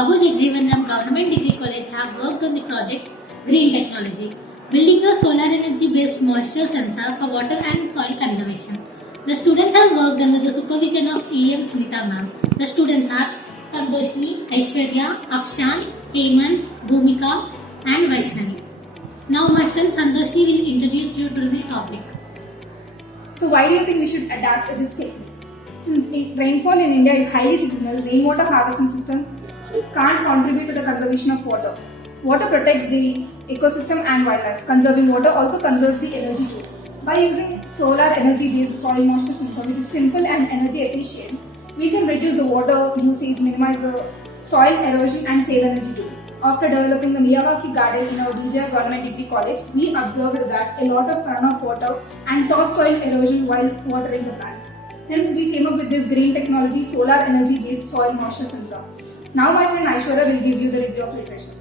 Babu Jagjeevan Government Degree College have worked on the project Green Technology, building a solar energy based moisture sensor for water and soil conservation. The students have worked under the supervision of EM Smita ma'am. The students are Santoshni, Aishwarya, Afshan, Hemant, Bhumika and Vaishnavi. Now my friend Santoshni will introduce you to the topic. So why do you think we should adapt to this technique? Since rainfall in India is highly seasonal, rainwater harvesting system can't contribute to the conservation of water. Water protects the ecosystem and wildlife. Conserving water also conserves the energy too. By using solar energy based soil moisture sensor, which is simple and energy efficient, we can reduce the water usage, minimize the soil erosion and save energy too. After developing the Miyawaki garden in our Vijaya Government Degree College, we observed that a lot of runoff water and topsoil erosion while watering the plants. Hence, we came up with this green technology solar energy based soil moisture sensor. Now my friend Aishwarya will give you the review of literature.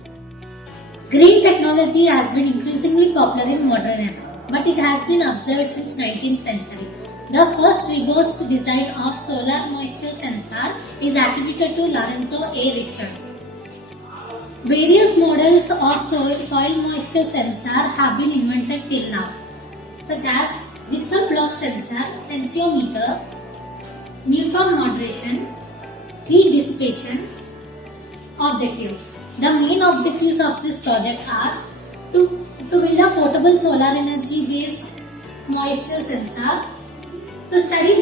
Green technology has been increasingly popular in modern era, but it has been observed since 19th century. The first robust design of solar moisture sensor is attributed to Lorenzo A. Richards. Various models of soil moisture sensor have been invented till now, such as gypsum block sensor, tensiometer, Newton moderation, heat dissipation. Objectives. The main objectives of this project are to build a portable solar energy based moisture sensor, to study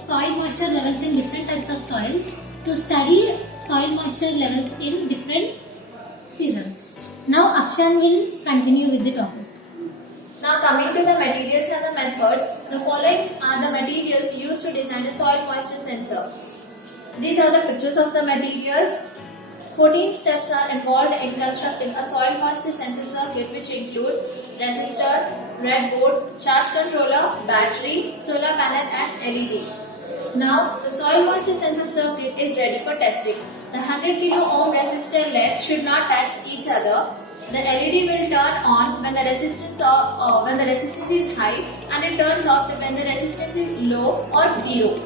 soil moisture levels in different types of soils, to study soil moisture levels in different seasons. Now Afshan will continue with the topic. Now coming to the materials and the methods, the following are the materials used to design a soil moisture sensor. These are the pictures of the materials. 14 steps are involved in constructing a soil moisture sensor circuit, which includes resistor, breadboard, charge controller, battery, solar panel and LED. Now the soil moisture sensor circuit is ready for testing. The 100 kilo ohm resistor LED should not touch each other. The LED will turn on when the resistance is high, and it turns off when the resistance is low or zero.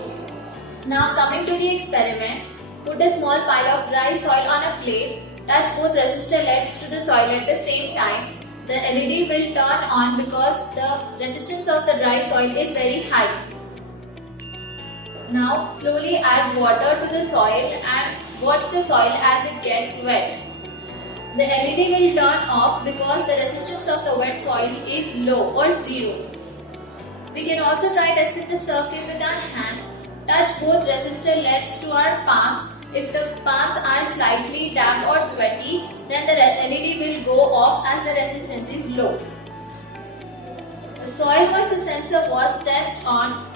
Now coming to the experiment, put a small pile of dry soil on a plate, touch both resistor LEDs to the soil at the same time. The LED will turn on because the resistance of the dry soil is very high. Now slowly add water to the soil and watch the soil as it gets wet. The LED will turn off because the resistance of the wet soil is low or zero. We can also try testing the circuit with our hands. Touch both resistor LEDs to our palms. If the palms are slightly damp or sweaty, then the LED will go off as the resistance is low. The soil moisture sensor was tested on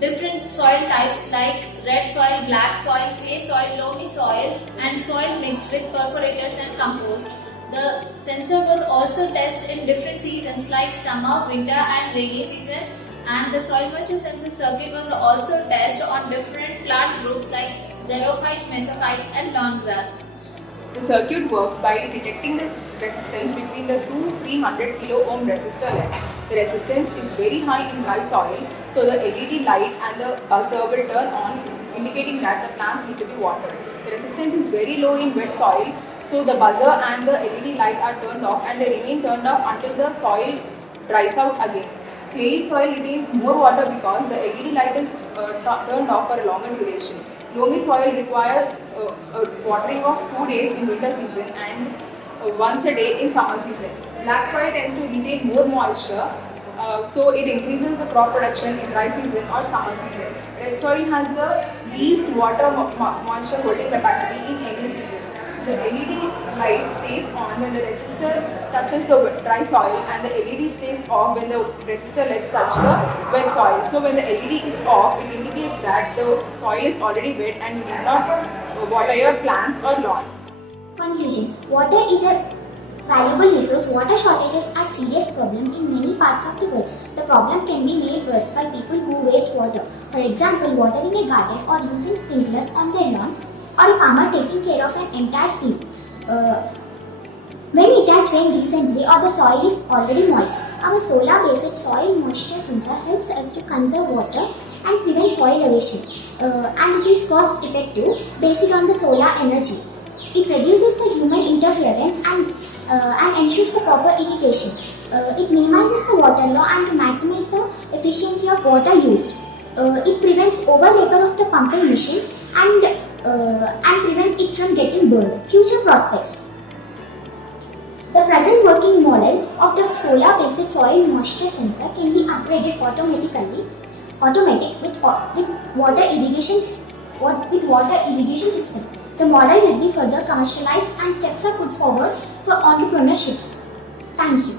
different soil types like red soil, black soil, clay soil, loamy soil and soil mixed with perforators and compost. The sensor was also tested in different seasons like summer, winter and rainy season, and the soil moisture sensor circuit was also tested on different plant groups like xerophytes, mesophytes and lawn grass. The circuit works by detecting the resistance between the two free 100 kilo ohm resistor LEDs. The resistance is very high in dry soil, so the LED light and the buzzer will turn on, indicating that the plants need to be watered. The resistance is very low in wet soil, so the buzzer and the LED light are turned off and they remain turned off until the soil dries out again. Clay soil retains more water because the LED light is turned off for a longer duration. Loamy soil requires watering of 2 days in winter season and once a day in summer season. Black soil tends to retain more moisture, so it increases the crop production in dry season or summer season. Red soil has the least water moisture holding capacity in any season. The LED light stays on when the resistor touches the dry soil, and the LED stays off when the resistor LEDs touch the wet soil. So when the LED is off, it indicates that the soil is already wet and you need not water your plants or lawn. Conclusion. Water is a valuable resource. Water shortages are a serious problem in many parts of the world. The problem can be made worse by people who waste water. For example, watering a garden or using sprinklers on their lawn, or a farmer taking care of an entire field. When it has rained recently or the soil is already moist, our solar-based soil moisture sensor helps us to conserve water and prevent soil erosion. And it is cost effective based on the solar energy. It reduces the human interference and ensures the proper irrigation. It minimizes the water loss and to maximize the efficiency of water used. It prevents overlap of the pumping machine and prevents it from getting burned. Future prospects. The present working model of the solar-based soil moisture sensor can be upgraded automatic with water irrigation system. The model will be further commercialized and steps are put forward for entrepreneurship. Thank you.